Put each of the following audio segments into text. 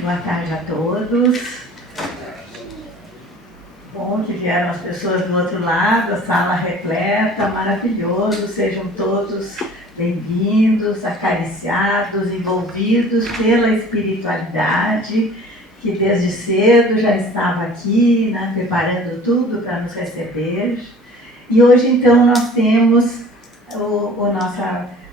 Boa tarde a todos. Bom que vieram as pessoas do outro lado, a sala repleta, maravilhoso. Sejam todos bem-vindos, acariciados, envolvidos pela espiritualidade, que desde cedo já estava aqui, né, preparando tudo para nos receber. E hoje, então, nós temos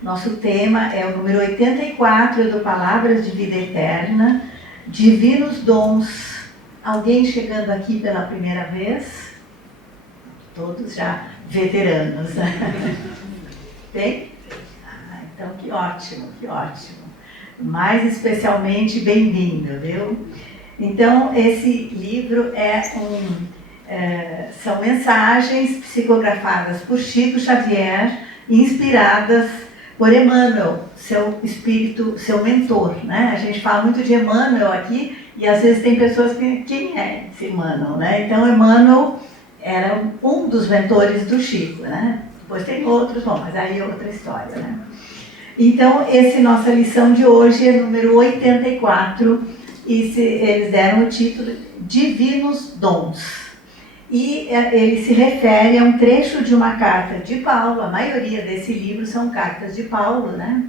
nosso tema, é o número 84 do Palavras de Vida Eterna, Divinos Dons. Alguém chegando aqui pela primeira vez? Todos já veteranos, né? Bem? Então, que ótimo, que ótimo. Mais especialmente bem-vindo, viu? Então, esse livro são mensagens psicografadas por Chico Xavier, inspiradas por Emmanuel, seu espírito, seu mentor, né? A gente fala muito de Emmanuel aqui e às vezes tem pessoas que, quem é esse Emmanuel, né? Então, Emmanuel era um dos mentores do Chico, né? Depois tem outros, bom, mas aí é outra história, né? Então, nossa lição de hoje é número 84 e eles deram o título Divinos Dons. E ele se refere a um trecho de uma carta de Paulo, a maioria desse livro são cartas de Paulo, né?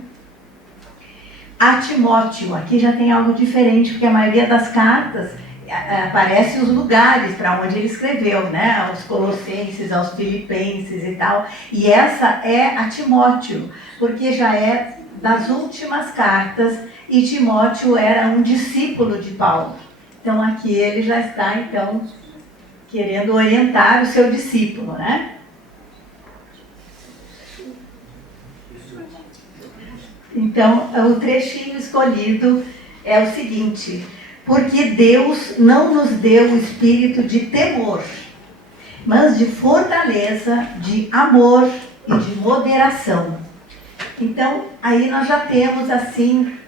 A Timóteo, aqui já tem algo diferente, porque a maioria das cartas aparece os lugares para onde ele escreveu, né? Aos Colossenses, aos Filipenses e tal. E essa é a Timóteo, porque já é das últimas cartas e Timóteo era um discípulo de Paulo. Então aqui ele já está, então, querendo orientar o seu discípulo, né? Então, o trechinho escolhido é o seguinte: porque Deus não nos deu o espírito de temor, mas de fortaleza, de amor e de moderação. Então, aí nós já temos assim...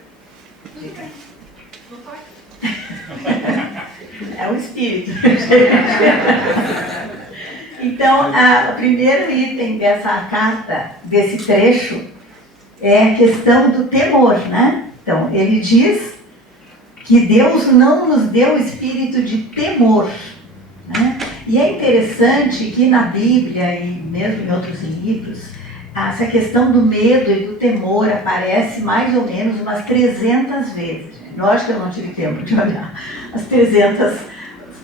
É o espírito. Então, o primeiro item dessa carta, desse trecho, é a questão do temor, né? Então, ele diz que Deus não nos deu espírito de temor, né? E é interessante que na Bíblia e mesmo em outros livros, essa questão do medo e do temor aparece mais ou menos umas 300 vezes. Lógico que eu não tive tempo de olhar as 300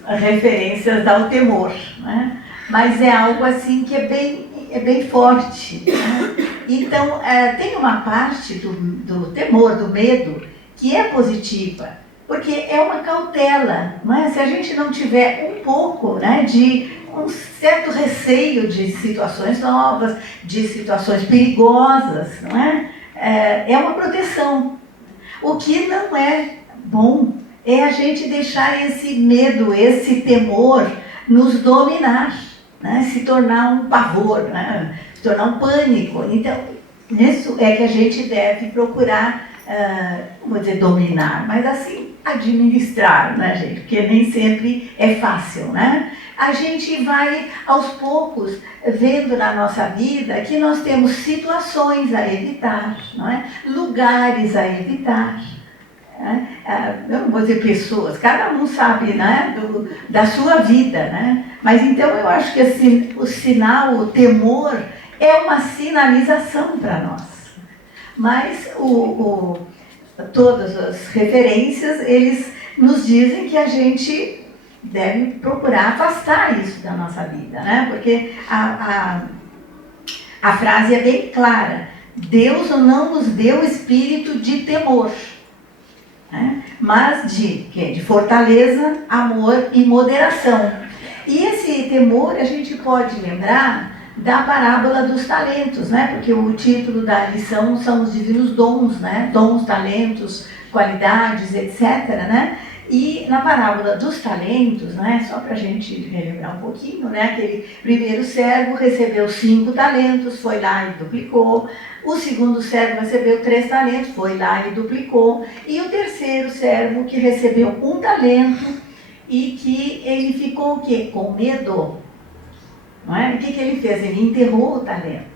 referências ao temor, né? Mas é algo assim que é bem forte, né? Então, tem uma parte do temor, do medo, que é positiva, porque é uma cautela, não é? Se a gente não tiver um pouco, né, de um certo receio de situações novas, de situações perigosas, não é? É uma proteção. O que não é bom é a gente deixar esse medo, esse temor nos dominar, né? Se tornar um pavor, né? Se tornar um pânico. Então, isso é que a gente deve procurar, não vou dizer dominar, mas assim, administrar, né, gente? Porque nem sempre é fácil, né? A gente vai, aos poucos, vendo na nossa vida que nós temos situações a evitar, não é? Lugares a evitar. Eu não vou dizer pessoas, cada um sabe, né, da sua vida, né? Mas então eu acho que assim, o sinal, o temor, é uma sinalização para nós. Mas todas as referências, eles nos dizem que a gente deve procurar afastar isso da nossa vida, né? Porque a frase é bem clara: Deus não nos deu espírito de temor, né? Mas de fortaleza, amor e moderação. E esse temor a gente pode lembrar da parábola dos talentos, né? Porque o título da lição são os divinos dons, né? Dons, talentos, qualidades, etc., né? E na parábola dos talentos, né? Só para a gente relembrar um pouquinho, né? Aquele primeiro servo recebeu 5 talentos, foi lá e duplicou. O segundo servo recebeu 3 talentos, foi lá e duplicou. E o terceiro servo, que recebeu 1 talento e que ele ficou o quê? Com medo. Não é? O que ele fez? Ele enterrou o talento.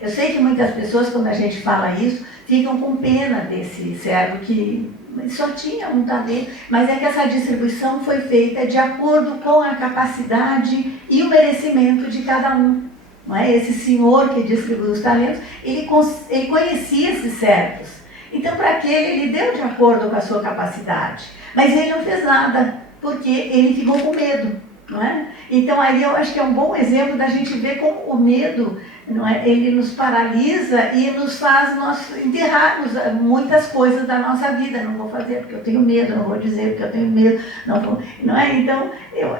Eu sei que muitas pessoas, quando a gente fala isso, ficam com pena desse servo que só tinha um talento, mas é que essa distribuição foi feita de acordo com a capacidade e o merecimento de cada um. Não é? Esse senhor que distribuiu os talentos, ele conhecia esses servos. Então, para aquele, ele deu de acordo com a sua capacidade. Mas ele não fez nada, porque ele ficou com medo. Não é? Então, aí eu acho que é um bom exemplo da gente ver como o medo, não é? Ele nos paralisa e nos faz nós enterrarmos muitas coisas da nossa vida. Não vou fazer porque eu tenho medo, não vou dizer porque eu tenho medo. Não é? Então,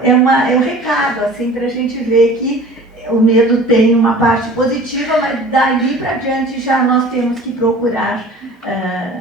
é um recado assim, para a gente ver que o medo tem uma parte positiva, mas dali para diante já nós temos que procurar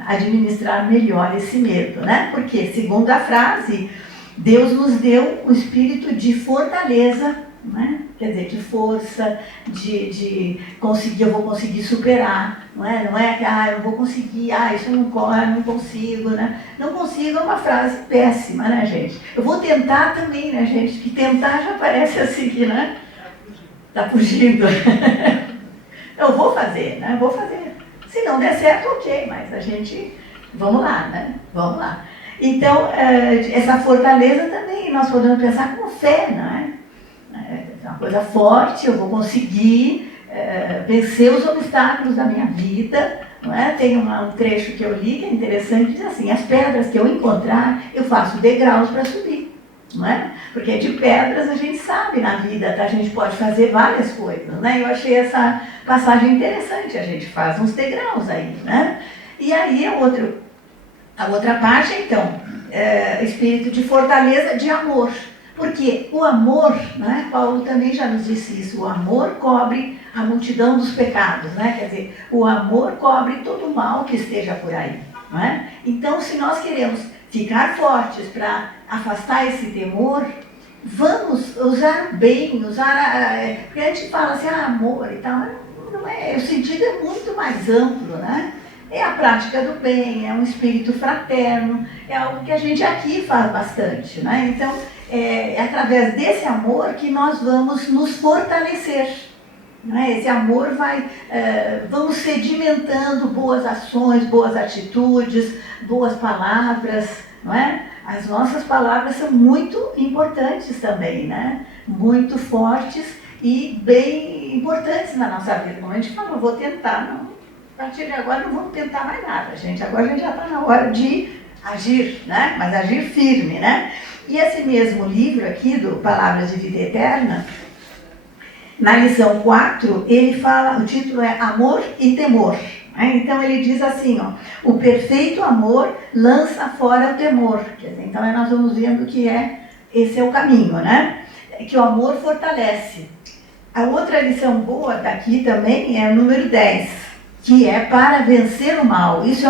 administrar melhor esse medo, né? Porque, segundo a frase, Deus nos deu um espírito de fortaleza, né? Quer dizer, de força, de conseguir, eu vou conseguir superar, não é que, eu vou conseguir, isso não corre, não consigo, né? Não consigo é uma frase péssima, né, gente? Eu vou tentar também, né, gente? Que tentar já parece assim, né? Tá fugindo. Eu vou fazer, né? Vou fazer. Se não der certo, ok, mas a gente, vamos lá, né? Vamos lá. Então, essa fortaleza também, nós podemos pensar como fé, não é? É uma coisa forte, eu vou conseguir vencer os obstáculos da minha vida, não é? Tem um trecho que eu li que é interessante, diz assim, as pedras que eu encontrar, eu faço degraus para subir, não é? Porque de pedras a gente sabe na vida, tá? A gente pode fazer várias coisas, né? Eu achei essa passagem interessante, a gente faz uns degraus aí, né? E aí a outra parte, então, espírito de fortaleza, de amor. Porque o amor, né, Paulo também já nos disse isso, o amor cobre a multidão dos pecados, né? Quer dizer, o amor cobre todo o mal que esteja por aí, não é? Então, se nós queremos ficar fortes para afastar esse temor, vamos usar o bem, porque a gente fala assim, amor e tal, mas não é, o sentido é muito mais amplo, né? É a prática do bem, é um espírito fraterno, é algo que a gente aqui faz bastante, né? Então, é através desse amor que nós vamos nos fortalecer. Né? Esse amor vamos sedimentando boas ações, boas atitudes, boas palavras, não é? As nossas palavras são muito importantes também, né? Muito fortes e bem importantes na nossa vida. Como a gente falou, vou tentar, não. A partir de agora não vamos tentar mais nada, gente. Agora a gente já está na hora de agir, né? Mas agir firme, né? E esse mesmo livro aqui, do Palavras de Vida Eterna, na lição 4, ele fala, o título é Amor e Temor. Né? Então ele diz assim, ó, o perfeito amor lança fora o temor. Quer dizer, então nós vamos vendo que esse é o caminho, né? Que o amor fortalece. A outra lição boa daqui também é o número 10, que é para vencer o mal. Isso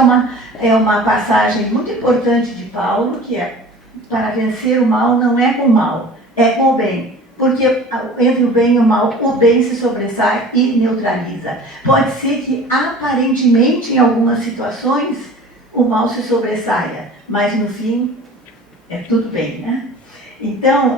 é uma passagem muito importante de Paulo, que é para vencer o mal não é com o mal, é com o bem. Porque entre o bem e o mal, o bem se sobressai e neutraliza. Pode ser que aparentemente em algumas situações o mal se sobressaia, mas no fim é tudo bem, né? Então,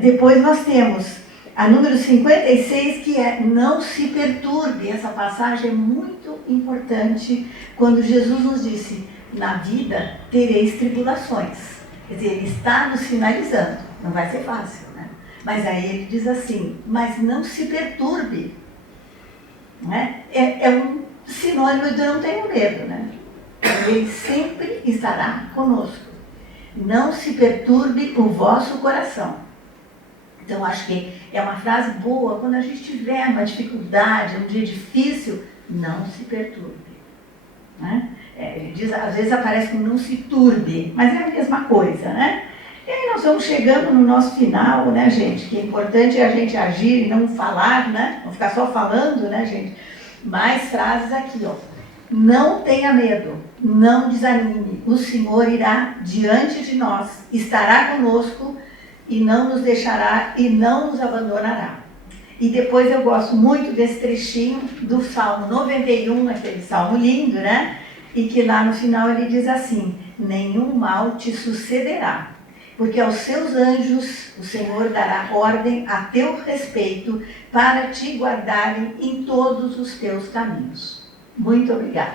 depois nós temos a número 56, que é não se perturbe. Essa passagem é muito importante quando Jesus nos disse, na vida tereis tribulações. Quer dizer, ele está nos sinalizando, não vai ser fácil, né? Mas aí ele diz assim, mas não se perturbe. Né? É um sinônimo de não tenho medo, né? Ele sempre estará conosco. Não se perturbe o vosso coração. Então, acho que é uma frase boa, quando a gente tiver uma dificuldade, um dia difícil, não se perturbe. Né? Ele diz, às vezes aparece como não se turbe, mas é a mesma coisa, né? E aí nós vamos chegando no nosso final, né, gente? Que é importante a gente agir e não falar, né? Não ficar só falando, né, gente? Mais frases aqui, ó. Não tenha medo, não desanime, o Senhor irá diante de nós, estará conosco e não nos deixará e não nos abandonará. E depois eu gosto muito desse trechinho do Salmo 91, aquele salmo lindo, né? E que lá no final ele diz assim, nenhum mal te sucederá, porque aos seus anjos o Senhor dará ordem a teu respeito para te guardarem em todos os teus caminhos. Muito obrigada.